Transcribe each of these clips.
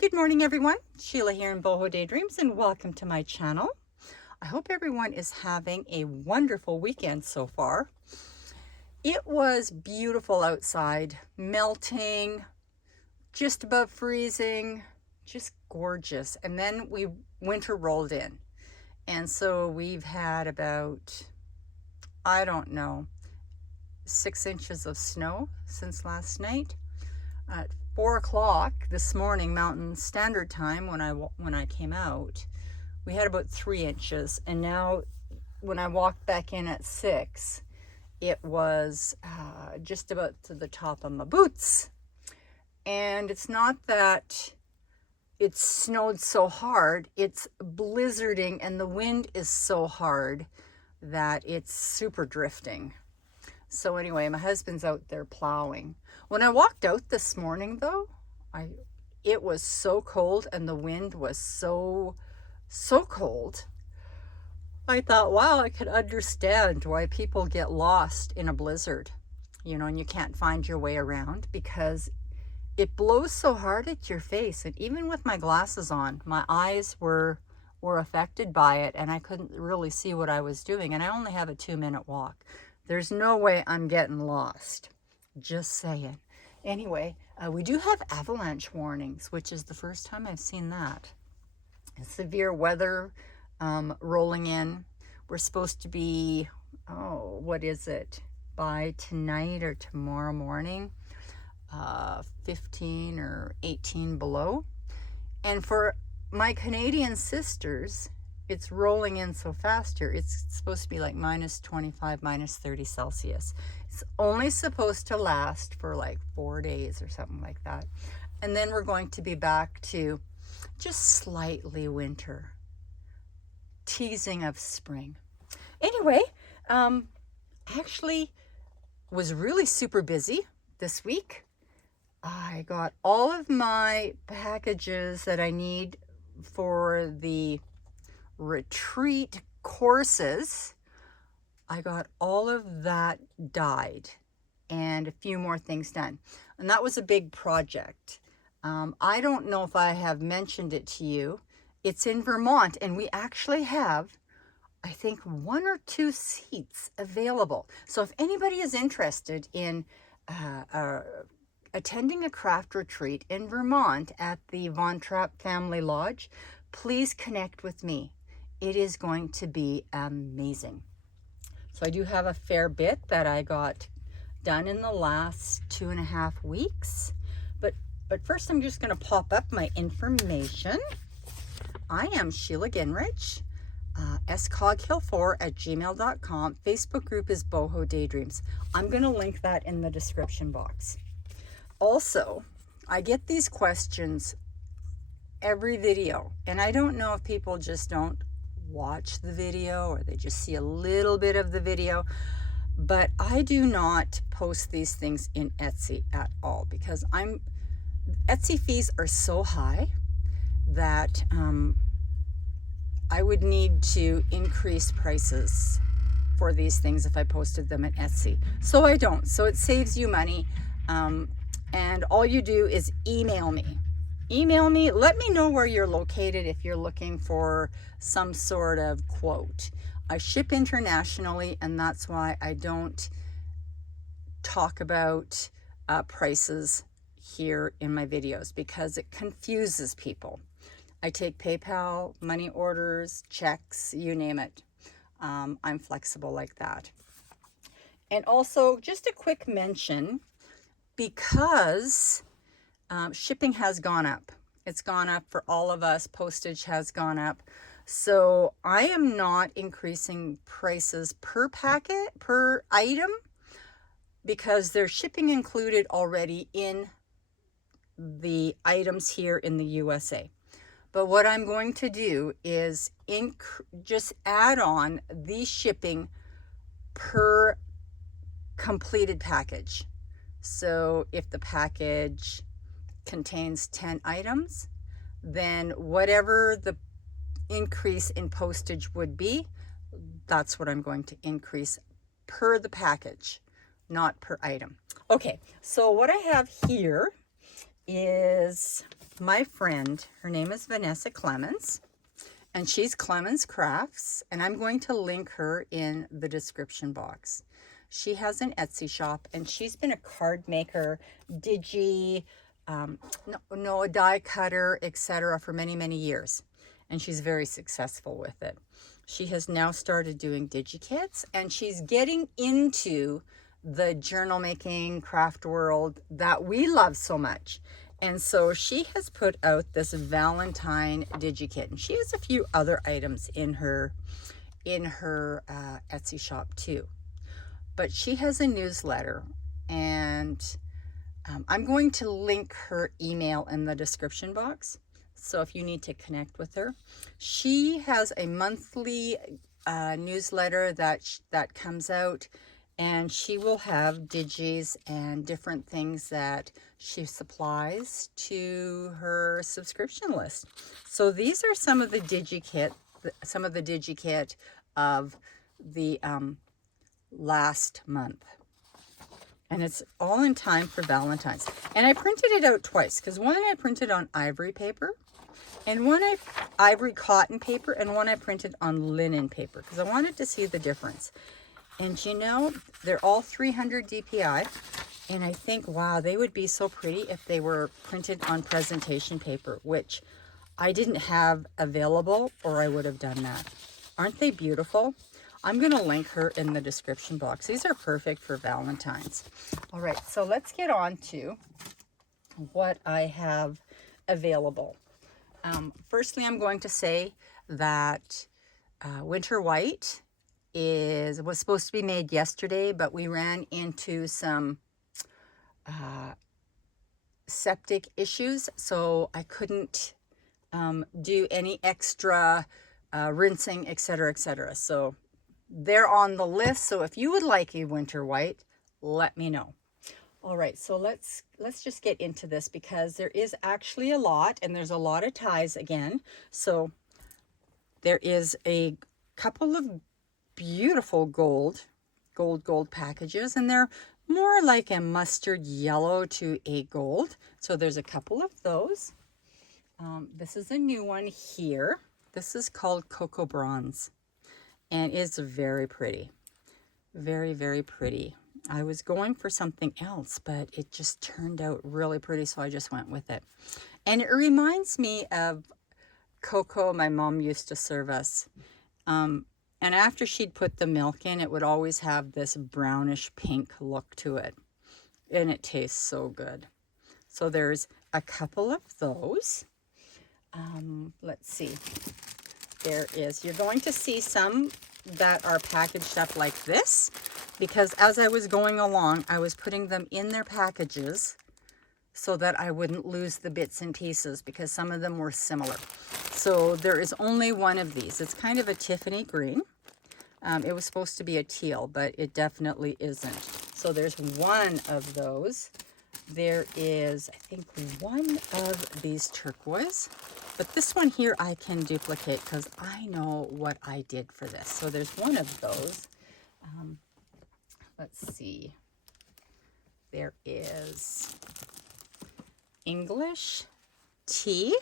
Good morning, everyone. Sheila here in Bohodaydreams, and welcome to my channel. I hope everyone is having a wonderful weekend so far. It was beautiful outside, melting, just above freezing, just gorgeous. And then winter rolled in. And so we've had about, I don't know, 6 inches of snow since last night. At 4 o'clock this morning Mountain Standard Time, when I came out, we had about 3 inches, and now when I walked back in at 6, it was just about to the top of my boots. And it's not that it snowed so hard, it's blizzarding, and the wind is so hard that it's super drifting. So anyway, my husband's out there plowing. When I walked out this morning, though, it was so cold and the wind was so cold. I thought, wow, I could understand why people get lost in a blizzard, and you can't find your way around because it blows so hard at your face. And even with my glasses on, my eyes were affected by it, and I couldn't really see what I was doing. And I only have a 2-minute walk. There's no way I'm getting lost. Just saying. Anyway, we do have avalanche warnings, which is the first time I've seen that. Severe weather rolling in. We're supposed to be, what is it? By tonight or tomorrow morning, 15 or 18 below. And for my Canadian sisters, it's rolling in so fast here. It's supposed to be like minus 25, minus 30 Celsius. It's only supposed to last for like 4 days or something like that. And then we're going to be back to just slightly winter, teasing of spring. Anyway, I actually was really super busy this week. I got all of my packages that I need for the retreat courses. I got all of that dyed and a few more things done, and that was a big project. I don't know if I have mentioned it to you. It's in Vermont, and we actually have, I think, 1 or 2 seats available. So if anybody is interested in attending a craft retreat in Vermont at the Von Trapp Family Lodge, please connect with me. It is going to be amazing. So I do have a fair bit that I got done in the last 2.5 weeks. But first I'm just going to pop up my information. I am Sheila Ginrich, scoghill4@gmail.com. Facebook group is Bohodaydreams. I'm going to link that in the description box. Also, I get these questions every video, and I don't know if people just don't watch the video or they just see a little bit of the video, but I do not post these things in Etsy at all because Etsy fees are so high that I would need to increase prices for these things if I posted them at Etsy. So I don't. So it saves you money, and all you do is email me. Let me know where you're located if you're looking for some sort of quote. I ship internationally, and that's why I don't talk about prices here in my videos, because it confuses people. I take PayPal, money orders, checks, you name it. I'm flexible like that. And also, just a quick mention, because shipping has gone up. It's gone up for all of us. Postage has gone up. So I am not increasing prices per packet, per item, because there's shipping included already in the items here in the USA. But what I'm going to do is just add on the shipping per completed package. So if the package contains 10 items, then whatever the increase in postage would be, that's what I'm going to increase per the package, not per item. Okay, so what I have here is my friend, her name is Vanessa Clemons, and she's Clemons Crafts, and I'm going to link her in the description box. She has an Etsy shop, and she's been a card maker, Digi, a die cutter, etc. for many, many years. And she's very successful with it. She has now started doing Digi kits, and she's getting into the journal making craft world that we love so much. And so she has put out this Valentine Digi kit, and she has a few other items in her Etsy shop too. But she has a newsletter, and I'm going to link her email in the description box. So if you need to connect with her, she has a monthly newsletter that comes out, and she will have digis and different things that she supplies to her subscription list. So these are some of the Digi kit of the last month. And it's all in time for Valentine's. And I printed it out twice, because one I printed on ivory paper, and one ivory cotton paper, and one I printed on linen paper, because I wanted to see the difference. And you know, they're all 300 DPI, and I think, wow, they would be so pretty if they were printed on presentation paper, which I didn't have available, or I would have done that. Aren't they beautiful? I'm going to link her in the description box. These are perfect for Valentine's. All right, so let's get on to what I have available. Firstly, I'm going to say that Winter White was supposed to be made yesterday, but we ran into some septic issues, so I couldn't do any extra rinsing, etc., etc. So they're on the list. So if you would like a Winter White, let me know. All right, so let's just get into this, because there is actually a lot, and there's a lot of ties again. So there is a couple of beautiful gold packages, and they're more like a mustard yellow to a gold. So there's a couple of those. This is a new one here. This is called Cocoa Bronze, and it's very pretty. Very, very pretty. I was going for something else, but it just turned out really pretty, so I just went with it. And it reminds me of cocoa my mom used to serve us. And after she'd put the milk in, it would always have this brownish pink look to it. And it tastes so good. So there's a couple of those. Let's see. You're going to see some that are packaged up like this, because as I was going along, I was putting them in their packages so that I wouldn't lose the bits and pieces, because some of them were similar. So there is only one of these. It's kind of a Tiffany green. It was supposed to be a teal, but it definitely isn't. So there's one of those. There is, I think, one of these turquoise. But this one here I can duplicate, because I know what I did for this. So there's one of those. Let's see. There is English tea.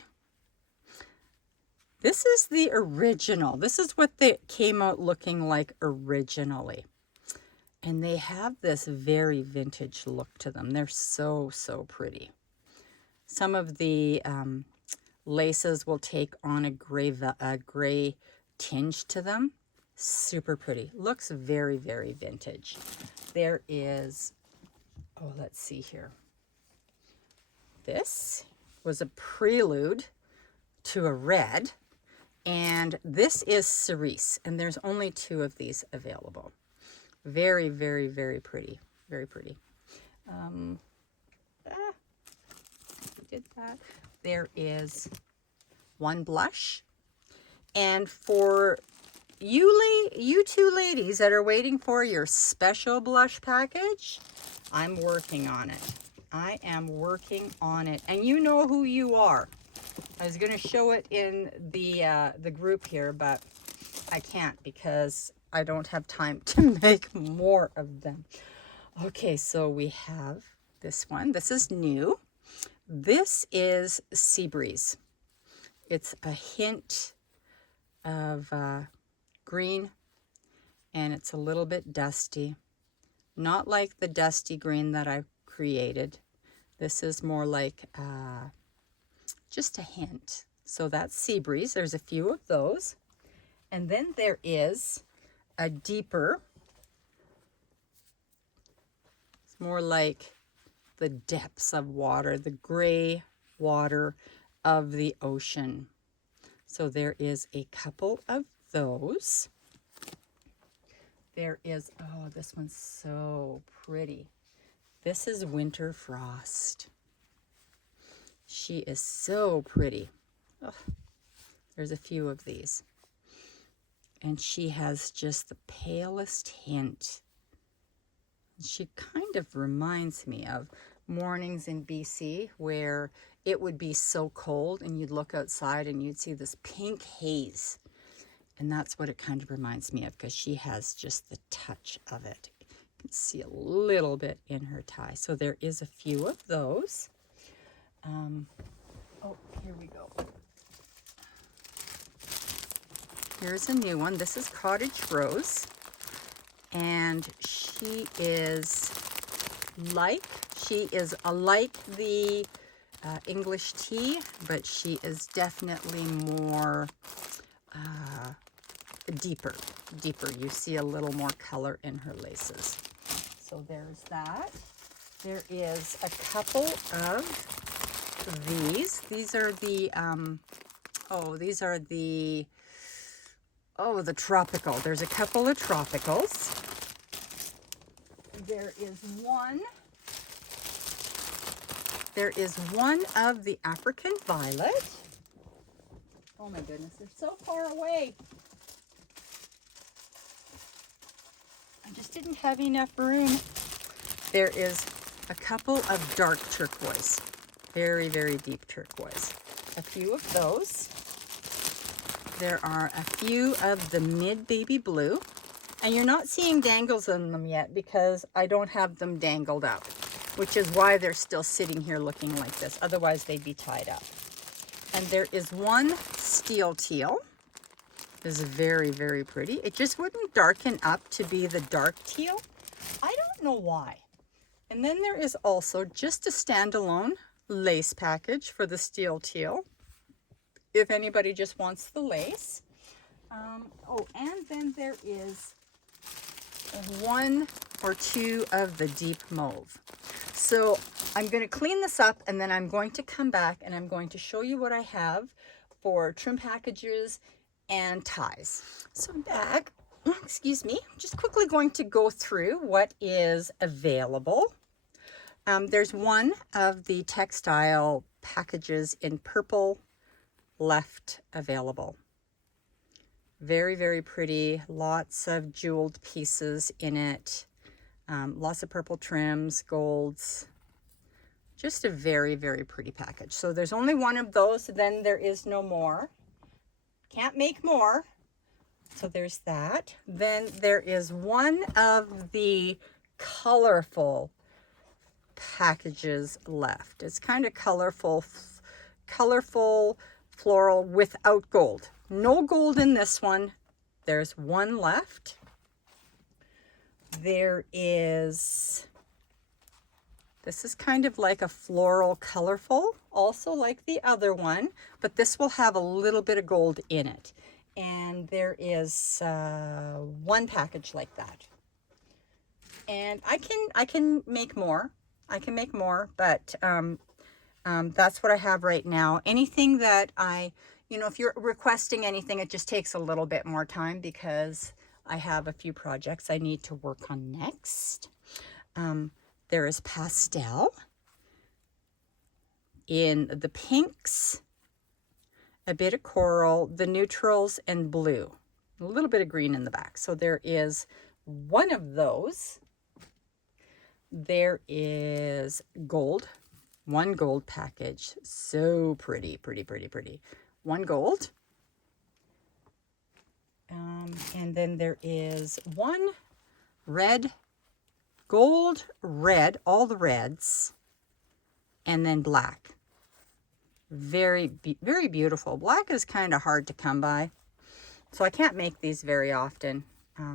This is the original. This is what they came out looking like originally. And they have this very vintage look to them. They're so, so pretty. Some of the laces will take on a gray tinge to them. Super pretty. Looks very, very vintage. There is, oh, let's see here. This was a prelude to a red. And this is cerise. And there's only two of these available. Very, very, very pretty. Very pretty. Did that. There is one blush. And for you two ladies that are waiting for your special blush package, I'm working on it. I am working on it. And you know who you are. I was going to show it in the group here, but I can't, because I don't have time to make more of them. Okay, so we have this one. This is new. This is Sea Breeze. It's a hint of green, and it's a little bit dusty. Not like the dusty green that I created. This is more like just a hint. So that's Sea Breeze. There's a few of those. And then there is a deeper, it's more like the depths of water, the gray water of the ocean. So there is a couple of those. There is, oh, this one's so pretty. This is Winter Frost. She is so pretty. Oh, there's a few of these. And she has just the palest hint. She kind of reminds me of mornings in BC where it would be so cold and you'd look outside and you'd see this pink haze. And that's what it kind of reminds me of, because she has just the touch of it. You can see a little bit in her tie. So there is a few of those. Oh, here we go. Here's a new one. This is Cottage Rose. And she is like the English tea, but she is definitely more deeper. You see a little more color in her laces. So there's that. There is a couple of these. These are the the tropical. There's a couple of tropicals. There is one of the African violet. Oh my goodness, they're so far away. I just didn't have enough room. There is a couple of dark turquoise. Very, very deep turquoise. A few of those. There are a few of the mid baby blue. And you're not seeing dangles in them yet because I don't have them dangled up, which is why they're still sitting here looking like this. Otherwise, they'd be tied up. And there is one steel teal. This is very, very pretty. It just wouldn't darken up to be the dark teal. I don't know why. And then there is also just a standalone lace package for the steel teal, if anybody just wants the lace. And then there is one or two of the deep mauve. So I'm going to clean this up, and then I'm going to come back and I'm going to show you what I have for trim packages and ties. So I'm back. Excuse me. I'm just quickly going to go through what is available. There's one of the textile packages in purple left available. Very, very pretty. Lots of jeweled pieces in it. Lots of purple trims, golds. Just a very, very pretty package. So there's only one of those, then there is no more. Can't make more. So there's that. Then there is one of the colorful packages left. It's kind of colorful floral without gold. No gold in this one. There's one left. There is, this is kind of like a floral colorful, also like the other one, but this will have a little bit of gold in it. And there is one package like that. And I can make more. I can make more, but that's what I have right now. Anything that if you're requesting anything, it just takes a little bit more time because I have a few projects I need to work on next. There is pastel in the pinks, a bit of coral, the neutrals, and blue. A little bit of green in the back. So there is one of those. There is gold. One gold package. So pretty, pretty, pretty, pretty. One gold. And then there is one red, gold, red, all the reds, and then black. Very, very beautiful. Black is kind of hard to come by, so I can't make these very often,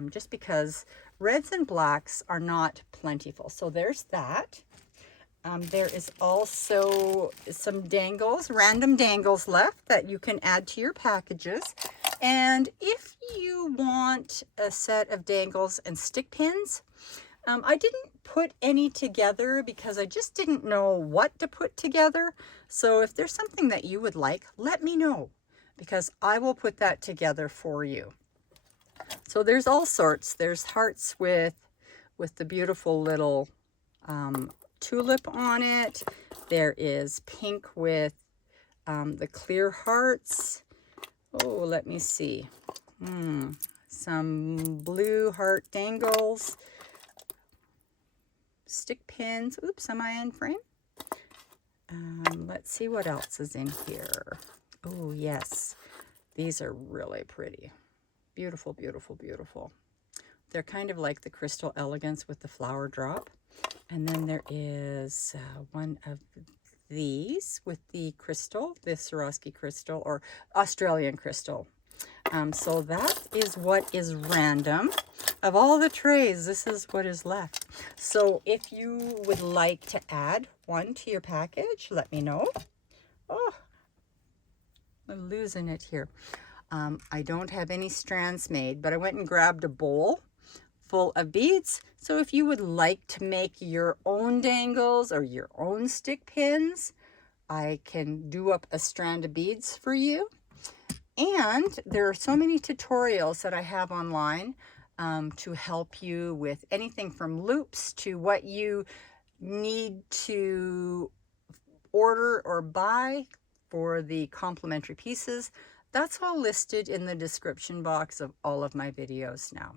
just because reds and blacks are not plentiful. So there's that. There is also some dangles, random dangles left that you can add to your packages. And if you want a set of dangles and stick pins, I didn't put any together because I just didn't know what to put together. So if there's something that you would like, let me know, because I will put that together for you. So there's all sorts. There's hearts with the beautiful little tulip on it. There is pink with the clear hearts. Oh, let me see. Some blue heart dangles. Stick pins. Oops, am I in frame? Let's see what else is in here. Oh, yes. These are really pretty. Beautiful, beautiful, beautiful. They're kind of like the Crystal Elegance with the flower drop. And then there is one of these with the crystal, the Swarovski crystal or Australian crystal. So that is what is random. Of all the trays, this is what is left. So if you would like to add one to your package, let me know. Oh, I'm losing it here. I don't have any strands made, but I went and grabbed a bowl full of beads. So if you would like to make your own dangles or your own stick pins, I can do up a strand of beads for you. And there are so many tutorials that I have online to help you with anything from loops to what you need to order or buy for the complimentary pieces. That's all listed in the description box of all of my videos now.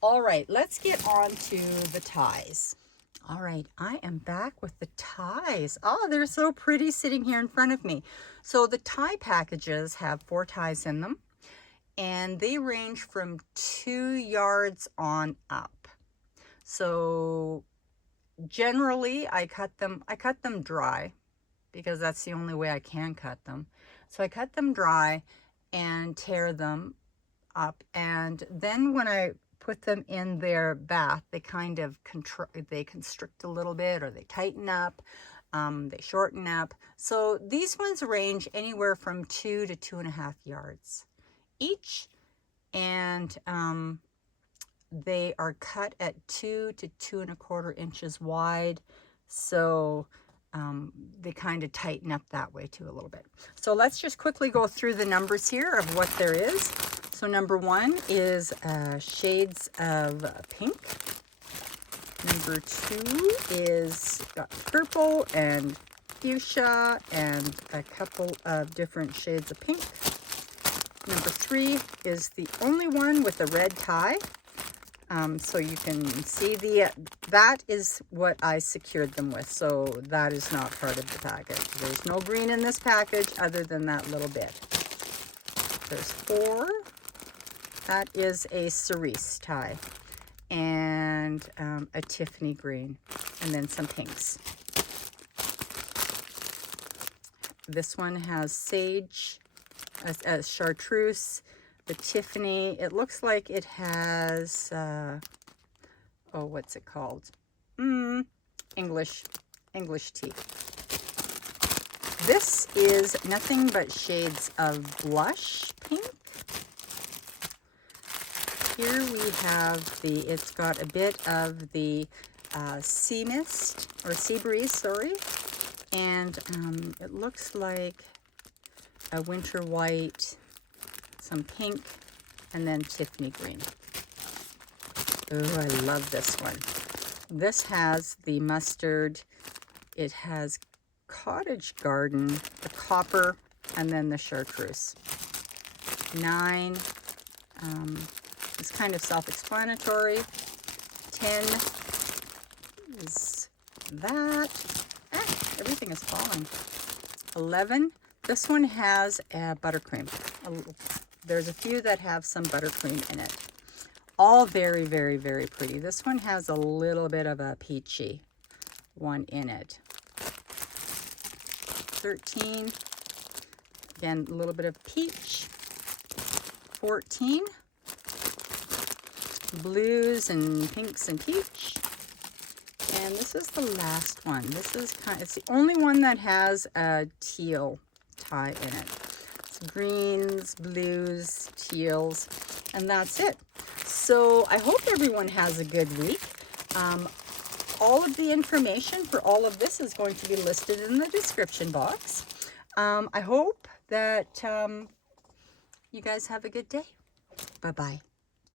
All right, let's get on to the ties. All right, I am back with the ties. Oh, they're so pretty sitting here in front of me. So the tie packages have 4 ties in them, and they range from 2 yards on up. So generally I cut them dry because that's the only way I can cut them. So I cut them dry and tear them up, and then when I put them in their bath, they kind of constrict a little bit, or they tighten up, they shorten up. So these ones range anywhere from 2 to 2.5 yards each, and they are cut at 2 to 2.25 inches wide. So they kind of tighten up that way too a little bit. So let's just quickly go through the numbers here of what there is. So number 1 is shades of pink. Number 2 is got purple and fuchsia and a couple of different shades of pink. Number 3 is the only one with a red tie. So you can see that is what I secured them with. So that is not part of the package. There's no green in this package other than that little bit. There's 4. That is a cerise tie, and a Tiffany green, and then some pinks. This one has sage, a chartreuse, the Tiffany. It looks like it has, oh, what's it called? English tea. This is nothing but shades of blush pink. Here we have it's got a bit of the sea mist, or sea breeze, sorry. And it looks like a winter white, some pink, and then Tiffany green. Oh, I love this one. This has the mustard. It has cottage garden, the copper, and then the chartreuse. 9. It's kind of self-explanatory. 10 is that. Everything is falling. 11. This one has buttercream. There's a few that have some buttercream in it. All very, very, very pretty. This one has a little bit of a peachy one in it. 13. Again, a little bit of peach. 14. Blues and pinks and peach. And this is the last one. This is it's the only one that has a teal tie in it. It's greens, blues, teals, and that's it. So I hope everyone has a good week. All of the information for all of this is going to be listed in the description box. I hope that you guys have a good day. Bye-bye.